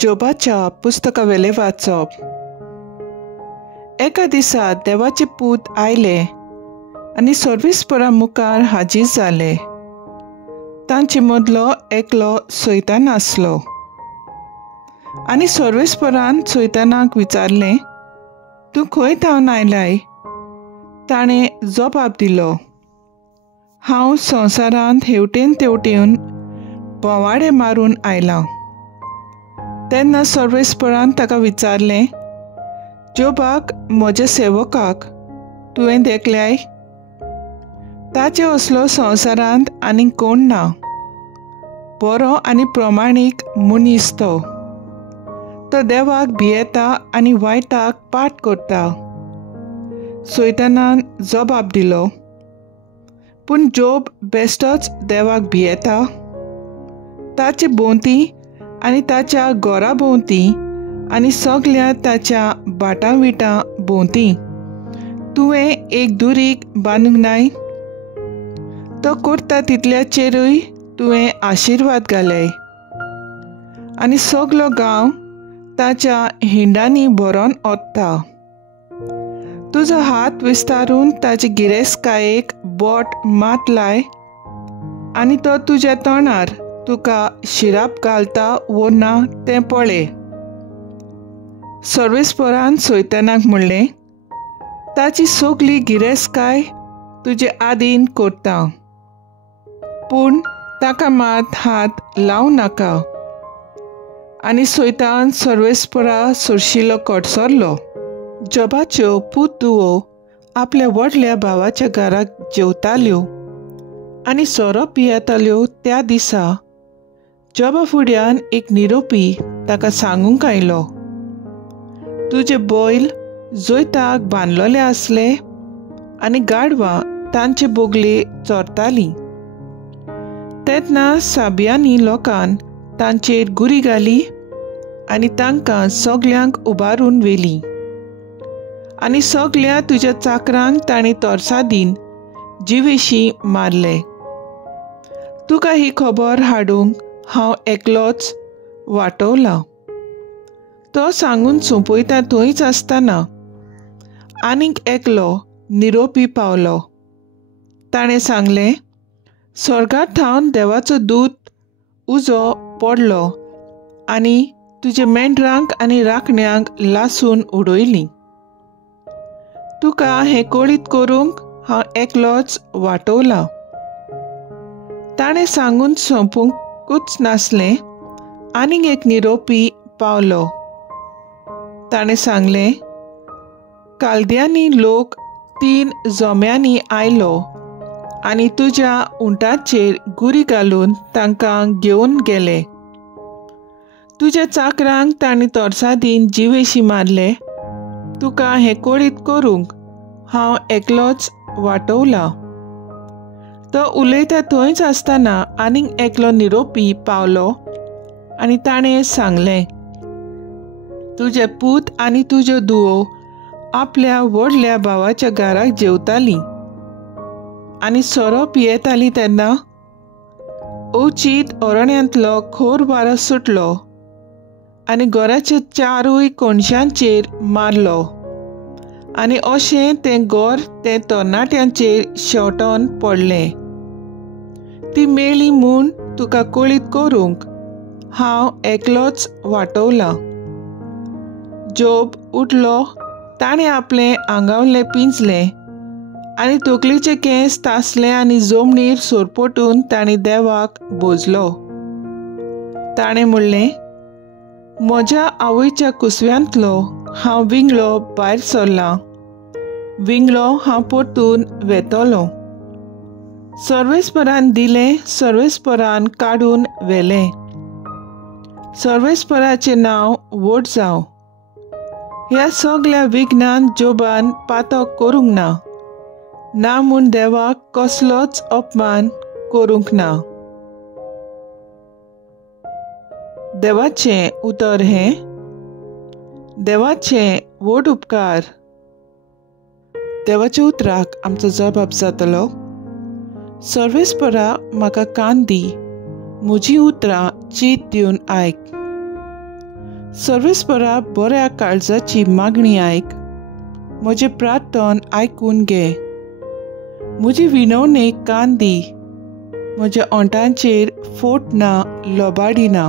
जोबाच्या पुस्तकावेले वाचप। एका दिसा देवाचे पूत आयले आनी सर्वेस्परा मुखार हाजीर जाले। तांचे मदलो एकलो सैतान आसलो आनी सर्वेस्परान सैतानाक विचारलें, तूं खंय थावन आयलाय? ताणें जबाब दिलो, हांव संवसारांत हेवटेन तेवटेन भोंवाडे मारून आयलां। तेन्ना सर्वेस्परान ताका विचारलें, जोबाक म्हज्या सेवकाक तुवें देखल्याय? ताचे असलो संवसारांत आनीक कोण ना। बरो आनी प्रमाणीक मनीस तो देवाक भियेता आनी वायटाक पाट करता। सैतानान जबाब दिलो, पूण जोब बेश्टोच देवाक भियेता। ताचे भोंवती आनी ताच्या घरा भोंवती आनी सगळ्या ताच्या भाटां विटां भोंवती तुवें एक दुरीग बांदूंक नाय? तो करता तितल्याचेरूय तुवें आशिर्वाद घालय आनी सगलो गांव ताच्या हिंडांनी भरोन ओडटा। तुजो हात विस्तारून ताचे गिरेस्तकायेक बोट मात लाय आनी तो तुज्या तोंडार तुका शिराप घालता वो ना तें पळय। सर्वेस्परान सैतानाक म्हणलें, ताची सगली गिरेस्तकाय तुजे आदीन करता, पूण ताका मात हात लावं नाका। आनी सैतान सर्वेस्परा सुरशिल्लो कडसरलो। जोबाच्यो पूत धुवो आपल्या व्हडल्या भावाच्या घराक जेवताल्यो आनी सोरो पियेताल्यो त्या दिसा जोबा फुड्यान एक निरोपी ताका सांगूंक आयलो, तुजे बैल जोयताक बांदलोले आसले आनी गाडवां तांचे बोगले चोरतालीं। तेन्ना साबियांनी लोकान तांचेर गुरी घाली आनी तांकां सगल्यांक उबारून व्हेलीं। आनी सगल्या तुज्या चाकरांक तांणी तोरसादीन जिवेशीं मारले। तुका ही खबर हाडूंक हांव एकलोच वाटोवला। तो सांगून सोंपयता थंयच आसतना आनीक एकलो निरोपी पावलो। ताणें सांगलें, स्वर्गांत थावन देवाचो दूत उजो पडलो आनी तुजे मेंढरांक आनी राखण्यांक लासून उडयलीं। तुका हें कळीत करूंक हांव एकलोच वाटोवला। ताणें सांगून सोंपूंकूच नासलें, आनीक एक निरोपी पावलो। ताणें सांगलें, कालद्यांनी लोक 3 जोम्यांनी आयलो आनी तुज्या उंटाचेर गुरी घालून तांकां घेवन गेले। तुज्या चाकरांक तांणी तोरसादीन जिवेशीं मारले। तुका हें कळीत करूंक हांव एकलोच वाटोवला। तो उलयता थंयच आसतना आनीक एकलो निरोपी पावलो आनी ताणें सांगलें, तुजे पूत आनी तुज्यो धुवो आपल्या व्हडल्या भावाच्या घराक जेवतालीं आनी सोरो पियेतालीं तेन्ना अवचीत अरण्यांतलो खोर वारो सुटलो आनी घराच्या 4 कोणशांचेर मारलो आनी अशें तें घर तें तरणाट्यांचेर शेंवटोन पडलें। ती मेळ्ळी म्हूण तुका कळीत करूंक हांव एकलोच वाटोवला। जोब उठलो, ताणें आपलें आंगावलें पिंजलें आनी तकलेचे केंस तासले आनी जमनीर सोरपटून ताणें देवाक भोजलो। ताणें म्हणलें, म्हज्या आवयच्या कुसव्यांतलो हांव विंगळो भायर सरलां, विंगळो हांव परतून वेतलों। सर्वेस्परान दिलें, सर्वेस्परान काडून व्हेलें। सर्वेस्पराचें नांव व्हड जावं। ह्या सगल्या विघ्नान जोबान पातो करूंक ना म्हूण देवाक कसलोच अपमान करूंक ना। देवाचें उतर हें, देवाचें व्हड उपकार। देवाच्या उतराक आमचो जबाब जातलो, सर्वेस्परा म्हाका कान दी, म्हजीं उतरां चीत दिवन आयक। सर्वेस्परा बऱ्या काळजाची मागणी आयक, म्हजे प्रार्थन आयकून घे. म्हजी विनवणी कान दी, म्हज्या ओंठांचेर फोट ना लोबाडी ना.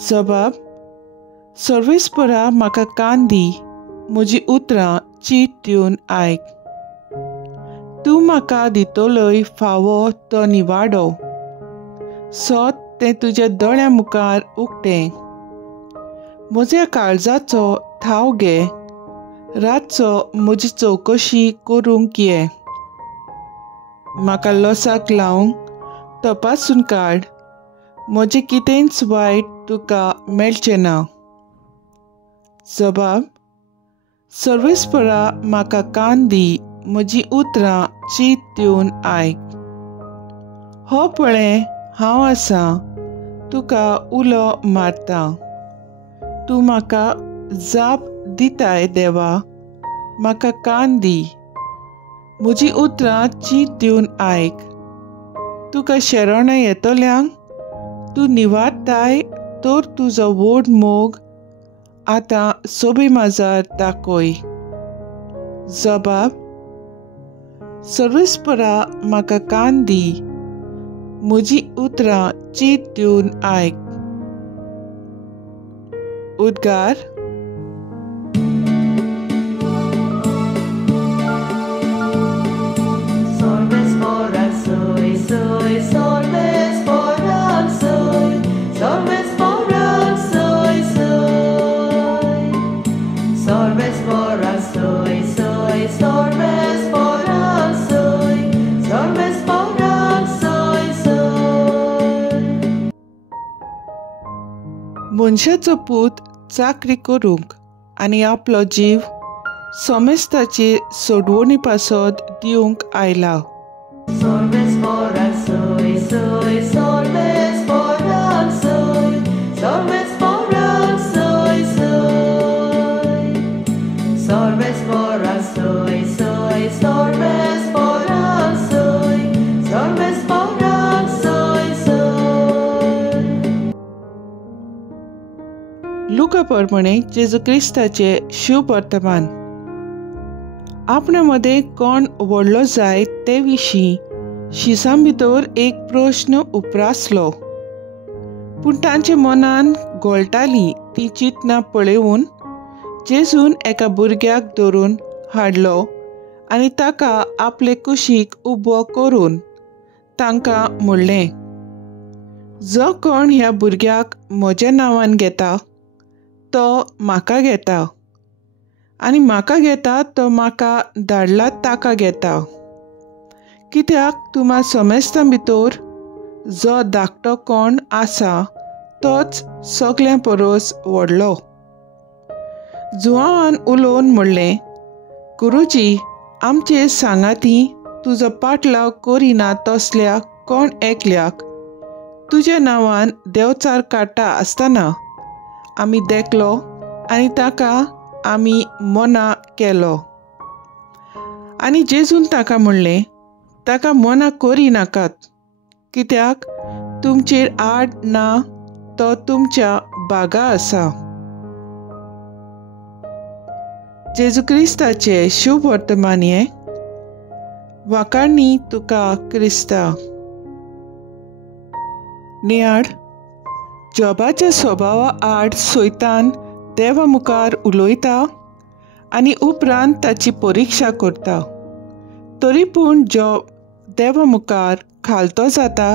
जबाब: सर्वेस्परा म्हाका कान दी, म्हजी उतरां चीट दिवन आयक. तूं म्हाका दितलोय फावो तो निवाडो, सोत तें तुज्या दोळ्यां मुखार उक्तें. म्हज्या काळजाचो ठाव घे, रातचो म्हजी चवकशी करूंक ये. म्हाका लोसाक लावंक तपासून काड, म्हजें कितेंच वायट तुका मेळचें ना. जबाब: सर्वेस्परा म्हाका कान दी, म्हजी उतरां चीट दिवन आयक. हो पळय हांव आसां, तुका उलो मारतां. तूं म्हाका जाप दिताय देवा, म्हाका कान दी, म्हजी उतरां चीट दिवन आयक. तुका शेरोणां येतोल्यांक तूं निवाडटाय तर तुजो व्हड मोग आतां सोबे माजार दाखय. जबाब: सर्वेस्परा म्हाका कान दी, म्हजी उतरां चीट दिवन आयक. उद्गार. मनशाचो पूत चाकरी करूंक आनी आपलो जीव सोमेस्ताचे सोडवणी पासत दिवंक आयला. लुका प्रमाणे जेजू क्रिस्ताचे शुभ वर्तमान. आपणे मदें कोण व्हडलो जाय ते विशीं शिसां भितर एक प्रश्न उप्रासलो, पूण तांचे मनान घोळटाली ती चिंतना पळोवन जेजून एका भुरग्याक धरून हाडलो आनी ताका आपले कुशीक उबो करून तांकां म्हणलें, जो कोण ह्या भुरग्याक म्हज्या नांवान घेता तो म्हाका घेता, आनी म्हाका घेता तो म्हाका धाडला ताका घेता. कित्याक तुम्हा सोमेस्तां भितर जो धाकटो कोण आसा तोच सगल्यां परस व्हडलो. जुआवान उलोवन म्हणलें, गुरुजी, आमचे सांगाती तुजो पाटलाव करिना तसल्या कोण एकल्याक तुज्या नांवान देंवचार काडटा आसतना आमी देखलो आनी ताका आमी मना केलो. आनी जेजून ताका म्हणलें, ताका मना करिनाकात, कित्याक तुमचेर आड ना तो तुमच्या बागा आसा. जेजू क्रिस्ताचे शुभ वर्तमान हे. वाकाडणी तुका क्रिस्ता. नियाड. जॉबाच्या स्वभावा आड सैतान देवा मुखार उलयता आनी उपरांत ताची परिक्षा करता. तरी पूण जॉब देवा मुखार खालतो जाता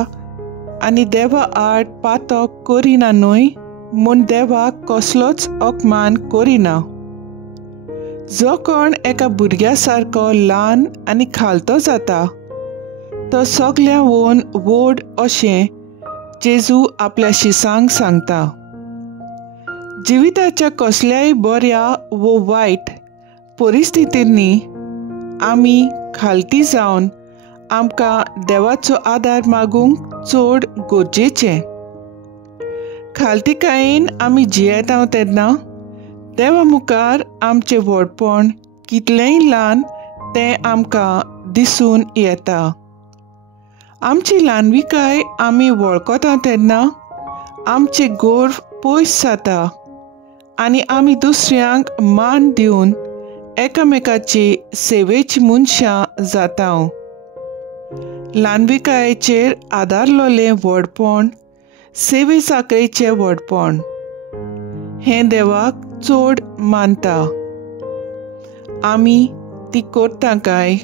आनी देवा आड पातक करिना न्हय म्हूण देवाक कसलोच अपमान करिना. जो कोण एका भुरग्या सारको ल्हान आनी खालतो जाता तो सगल्या वोन व्हड अशें जेजू आपल्या शिसांक सांगता. जिविताच्या कसल्याय बऱ्या वो वायट परिस्थितींनी आमी खालती जावन आमकां देवाचो आदार मागूंक चड गरजेचें. खालतीकायेन आमी जियेता तेन्ना देवा मुखार आमचें व्हडपण कितलेंय ल्हान तें आमकां दिसून येता. आमची ल्हानविकाय आमी वळखता तेन्ना आमचे गर्व पयस जाता आनी आमी दुसऱ्यांक मान दिवन एकामेकाची सेवेची मनशां जाता. ल्हानविकायेचेर आदारलोलें व्हडपण सेवे साकळेचें व्हडपण हें देवाक चड मानता. आमी ती करता काय?